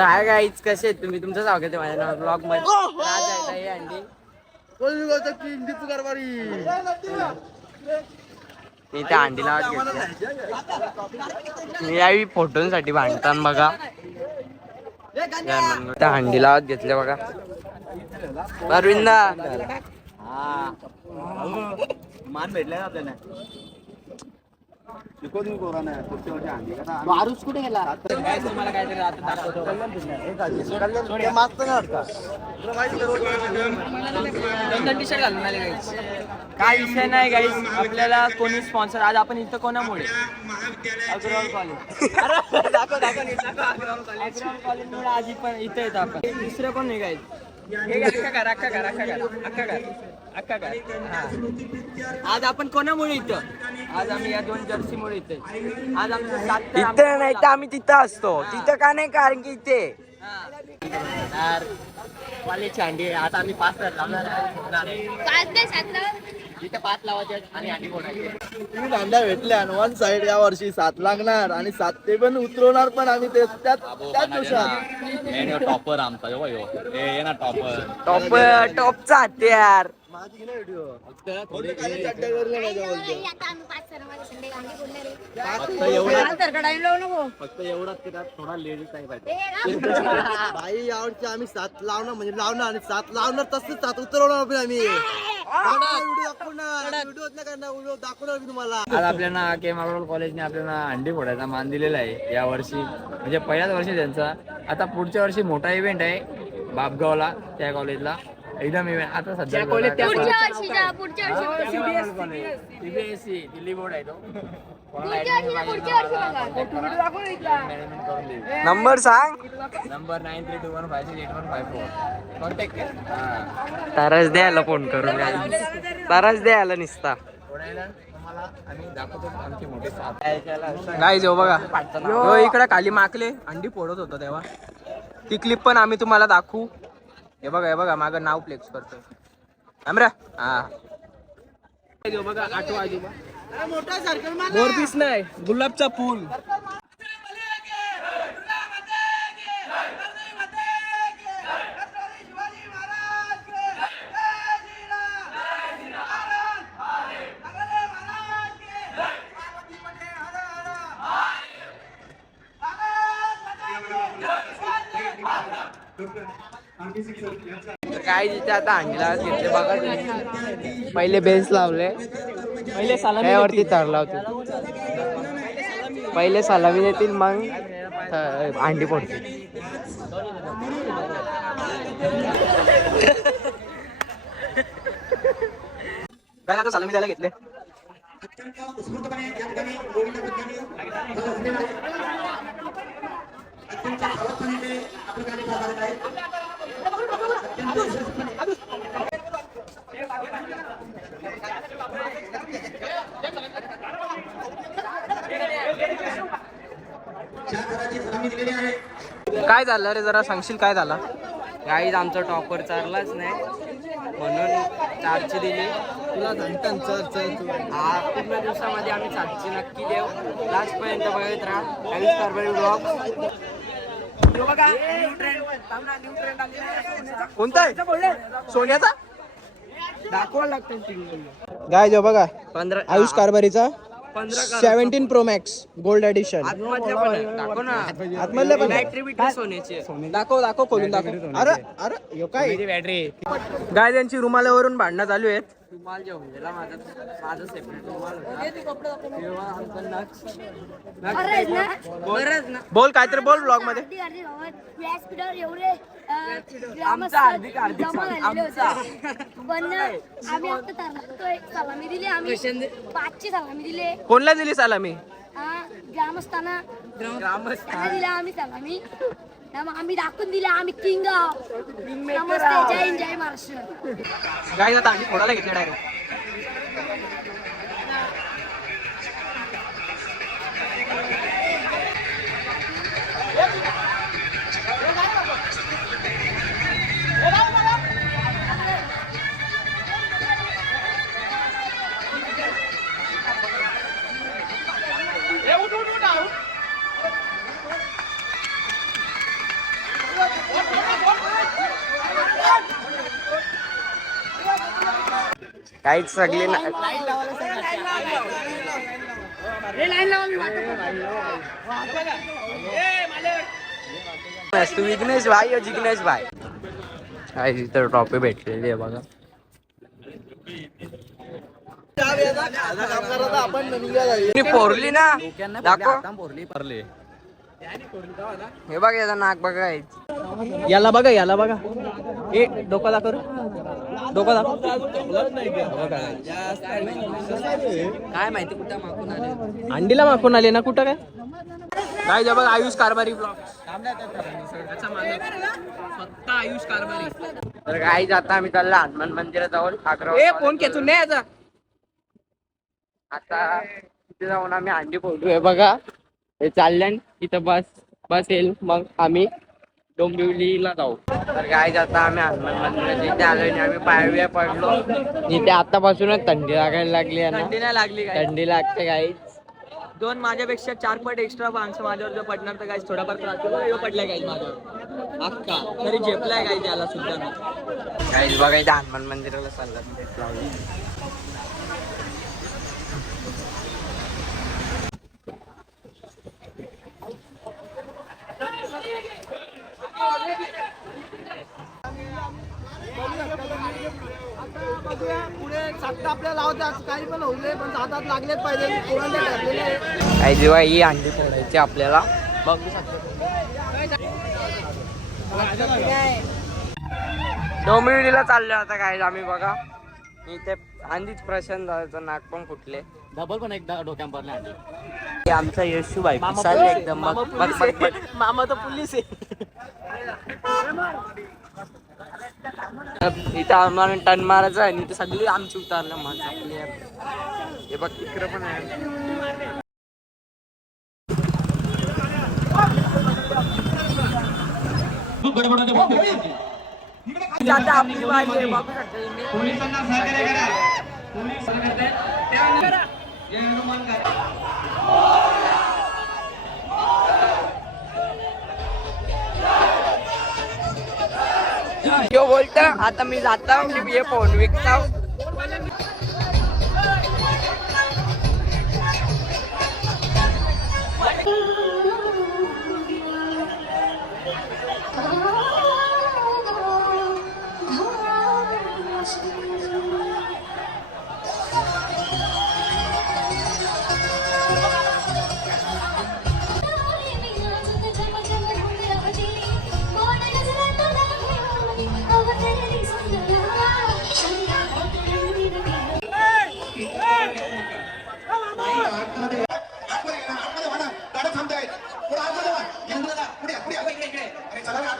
तर हाय गाईच कसे आहेत तुम्ही? तुमचं स्वागत आहे माझ्या नाव ब्लॉगमध्ये. अंडी. मी त्या अंडीला. मी यावेळी फोटोसाठी भांडतान बघा. त्या हंडीला हात घेतले बघा. अरविंदा. मान भेटलाय ना आपल्याला. पुढच्या वर्षी मारूस कुठे गेला? तुम्हाला काहीतरी आता दाखवतो टी शर्ट घालून आले गाईस काय विषय नाही गाईस आपल्याला कोणी स्पॉन्सर आज आपण इथं कोणामुळे? अग्रवाल कॉलेज अरे दाखव दाखव नीट दाखव. अग्रवाल कॉलेज अग्रवाल कॉलेजमुळे आज पण इथं येतं आपण. दुसरं कोण नाही गाईस आज आपण कोणामुळे इथं? आज आम्ही या दोन जर्सीमुळे इथे. आज आमचं इथं नाही तर आम्ही तिथं असतो. तिथं का नाही? कारण की इथे. आहे. आता आम्ही पाच इथे पाच लावायचे आहेत आणि अंडी फोडायची तुम्ही दांड्या भेटल्या आणि वन साइड या वर्षी सात लागणार आणि सात ते पण उतरवणार पण आम्ही ते त्यात त्याच दिवसात टॉपर आमचा. यो यो. ए ये ना टॉपर. टॉप टॉपचा हत्यार. माझी ना व्हिडिओ चड्ड्या करल्या आता आम्ही पाच सर माझ्या संडे गांधी बोलणार आहे. फक्त एवढा तर कडाई लावू नको. फक्त एवढाच की त्यात थोडा लेडीज टाईप आहे. बाई आम्ही सात लावणार म्हणजे लावणार आणि सात लावणार तसंच सात उतरवणार पण आम्ही. व्हिडिओ दाखवणार व्हिडिओ नाही करणार व्हिडिओ दाखवणार मी तुम्हाला. आज आपल्याला के मार्बल कॉलेजने आपल्याला अंडी फोडायचा मान दिलेला आहे. या वर्षी म्हणजे पहिल्याच वर्षी त्यांचा. आता पुढच्या वर्षी मोठा इव्हेंट आहे बापगावला त्या कॉलेजला एकदम इव्हेंट आता सध्या पुढच्या वर्षी जा पुढच्या वर्षी सीबीएसई दिल्ली बोर्ड आहे तो. जा नंबर सांग. Number nine three two one five six eight one five four contact कर. ताराच द्यायला फोन करून ताराच द्यायला निसता. फोडायला तुम्हाला आम्ही दाखवतो आमची मोठी साथ काय जेव बघा. हो इकडे खाली माकले. अंडी फोडत होतो तेव्हा. ती क्लिप पण आम्ही तुम्हाला दाखवू. हे बघा हे बघा. मागं नाव फ्लेक्स करतो आमरा हा. जो बघा. आठवा आजोबा मोर. पीस नाही गुलाबचा फुल. तर काय तिथे आता अंडीला घेतले बघा पहिले बेन्स लावले. पहिले त्यावरती तर लावते पहिले सलामी देतील मग अंडी पडते काय आता सलामी द्यायला घेतले? काय झालं रे? जरा सांगशील काय झाला? गाईज आमचा टॉपर चारलाच नाही. म्हणून चारची दिली. तुला सांगता चल चल तू हा पूर्ण दिवसामध्ये आम्ही चारची नक्की देऊ. लास्ट पर्यंत बघत राहा. ब्लॉग कोणता आहे? सोन्याचा दाखवा लागतं गाय जो बघा. पंधरा Ayush कारभारीचा seventeen pro max gold edition आतमधल्या पण. दाखव. दाखव दाखव खोलून दाखव. अरे अरे काय? बॅटरी गाय त्यांची रुमालावरून भांडणं चालू आहेत. रुमाल जेवून गेला माझा माझा सेपरेट रुमाल होता. तेव्हा आमचा नक्स अरे ना? बरंच ना? बोल काहीतरी बोल ब्लॉगमध्ये. एवढे अं, ग्रामस्थ आमचा हार्दिक हार्दिक जमा स्वागत. झालेले होते. पण आम्ही आता तारला सलामी दिली आम्ही. पाचची सलामी दिली. कोणला दिली सलामी? हा, ग्रामस्थांना. ग्रामस्थ त्यांना दिला आम्ही सलामी. आम्ही दाखवून दिले आम्ही किंग नमस्ते जय हिंद जय महाराष्ट्र गाय आता आम्ही फोडायला घेतले डायरेक्ट लाइट सगळी तू विघ्नेश भाई जिग्नेश भाई. काय तिथं ट्रॉफी भेटलेली आहे बघा. आपण निघाला ती पोरली ना. दाखव. हे बघा याचा नाक बघा याला बघा याला बघा. ए डोका दाखव डोका दाखव काय माहिती कुठं मागून आले? अंडीला मागून आले ना कुठं काय? काय जे बघ आयुष कारभारी ब्लॉग आयुष कारभारी. तर काही जाता आम्ही चाललो हनुमान मंदिरात जाऊन अकरा ए फोन खेचून नाही याचा. आता तिथे जाऊन आम्ही अंडी फोडूय बघा हे चालल्यान तिथं बस बस येईल. मग आम्ही डोंबिवलीला जाऊ. तर काय जाता आम्ही हनुमान मंदिरात इथे आलो आणि आम्ही पायव्या पडलो. इथे आतापासूनच थंडी लागायला लागली आहे थंडी ना नाही लागली काय थंडी लागते काही दोन माझ्यापेक्षा चार पट एक्स्ट्रा माणसं माझ्यावर जर पडणार तर काही थोडाफार त्रास होतो ह्यो पडलाय काही माझ्यावर. अक्का तरी झेपलाय काही त्याला सुद्धा. काही बघा इथे हनुमान मंदिराला चाललं. भेट लावली सात आपल्याला लावतात काही पण पण लागलेच पाहिजे कोणाला ठरलेले आहे. काही जेव्हा ही अंडी फोडायची आपल्याला बघू शकतो डोंबिवलीला चाललो आता काय आम्ही बघा. इथे आधीच प्रशांत दादाचं नाक पण फुटले. डबल पण एकदा डोक्यात भरले अंडी. आमचा यशू बाई चालले एकदम. मामा तर पोलीस आहे. इथं आम्हाला टन मारायचं आणि इथं सगळी आमची उतारलं माणसं आपली हे बघ इकडं पण आहे. आता आपली बाई आहे, बघू शकता तुम्ही. यो बोलता आता मी जाता मी हे फोन विकता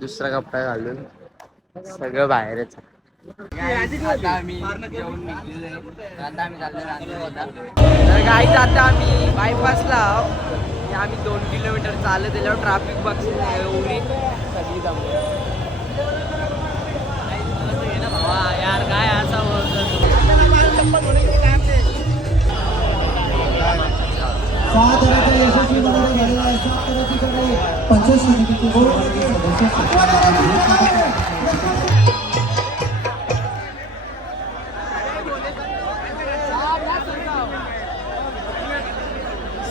दुसरा कपडा घालून सगळं बाहेरच. आता आम्ही आम्ही काही आता आम्ही बायपासला आम्ही दोन किलोमीटर चालत त्याच्यावर ट्राफिक बघ एवढी सगळी जमली. यार काय असा पंचायत समितीचे सदस्य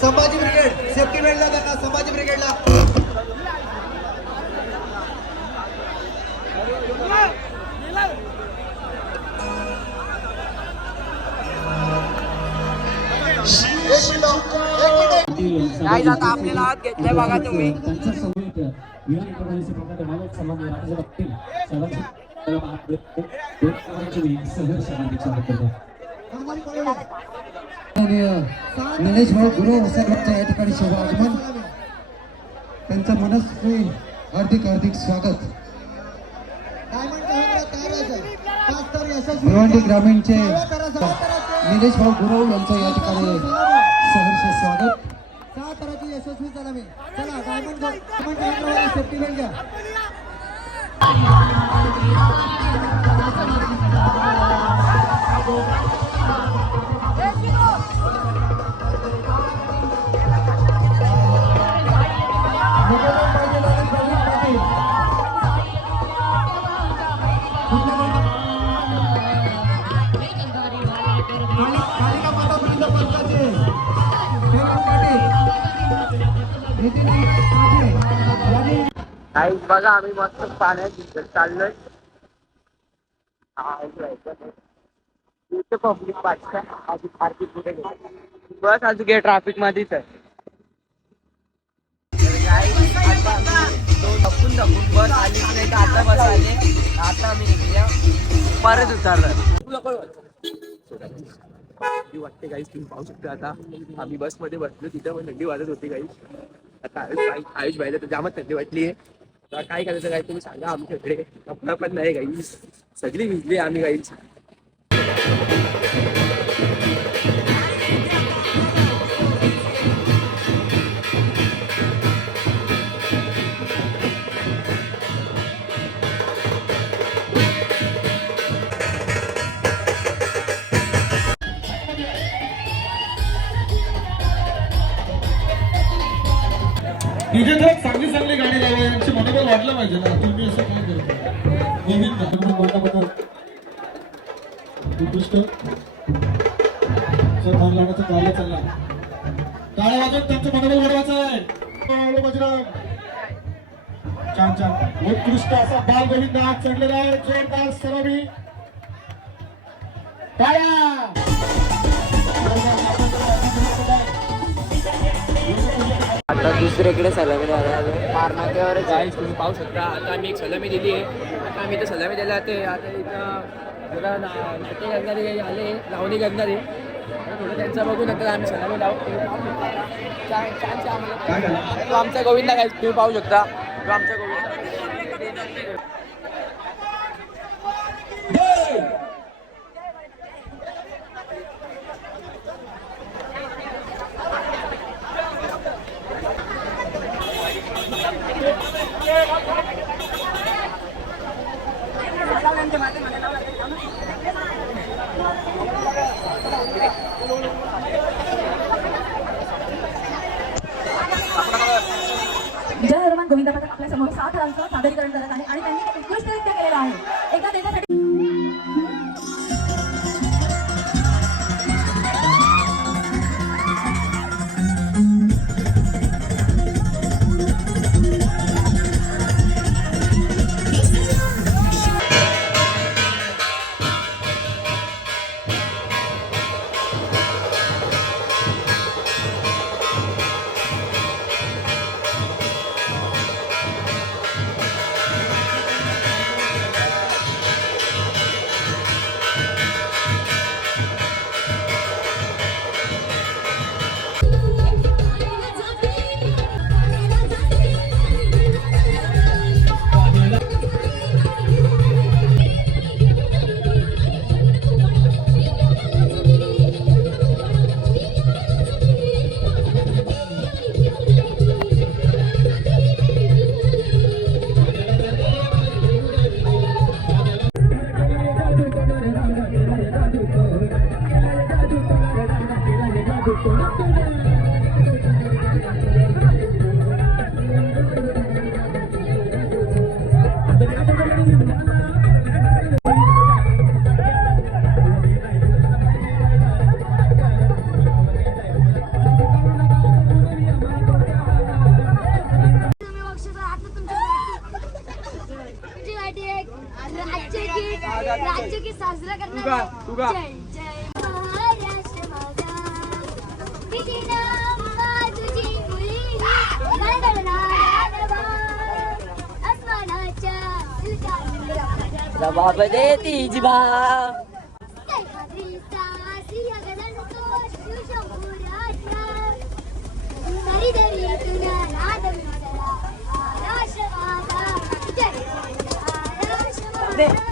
संभाजी ब्रिगेड सेफ्टी बेल्टला काय आता आपल्याला घेतलाय बघा तुम्ही. भाऊ गुरु सर्वांचं या ठिकाणी शुभ आगमन. त्यांचं मनस्वी हार्दिक हार्दिक स्वागत. भिवंडी ग्रामीणचे निलेश भाऊ गुरव यांचं या ठिकाणी सहर्ष स्वागत. सहा तराची यशस्वी सलामी चला डायमंड डायमंड सेफ्टी बेल्ट घ्या निकेतन काही बघा आम्ही मस्त पाण्यात चाललोय. इथे पब्लिक वाटतं आधी आरती पुढे गेली. बस आज गे ट्रॅफिक मध्येच आहे. धपून धपून बस आली नाही का आता बस आले. आता आम्ही निघल्या परत उतरलं वाटते काही तुम्ही पाहू शकता आता. आम्ही बसमध्ये बसलो तिथं पण थंडी वाजत होती काही आता आयुष भाई आयुष बाईला तर जामच थंडी वाटली आहे. आता काय करायचं काय तुम्ही सांगा आमच्याकडे. कपडा पण नाही गाईस. सगळी भिजली आम्ही गाईस. डीजे चांगली चांगली गाडी लावा यांची मनोबल वाटलं पाहिजे ना. तुम्ही असं काय करता? गोविंद वाटाबद्दल उत्कृष्ट. लावण्याचं कार्य चालला टाळ्या वाजवून त्यांचं मनोबल वाढवायचं आहे. बजरंग. छान छान. उत्कृष्ट असा बाल गोविंद आज चढलेला आहे. जोरदार सलामी टाळ्या! आता दुसरीकडे सलग मारणावर गाईस तुम्ही पाहू शकता आता आम्ही एक सलामी दिली आहे. आता आम्ही इथं सलामी दिला ते आता इथं जरा ना- नाट्य करणारे आले लावणी करणारे. थोडं त्यांचं बघू नंतर आम्ही सलामी लावू. छान छानसे आम्हाला तो आमचा गोविंदा काय तुम्ही पाहू शकता. तो आमचा गोविंदा बाबा देती जिबा सह्याद्रीचा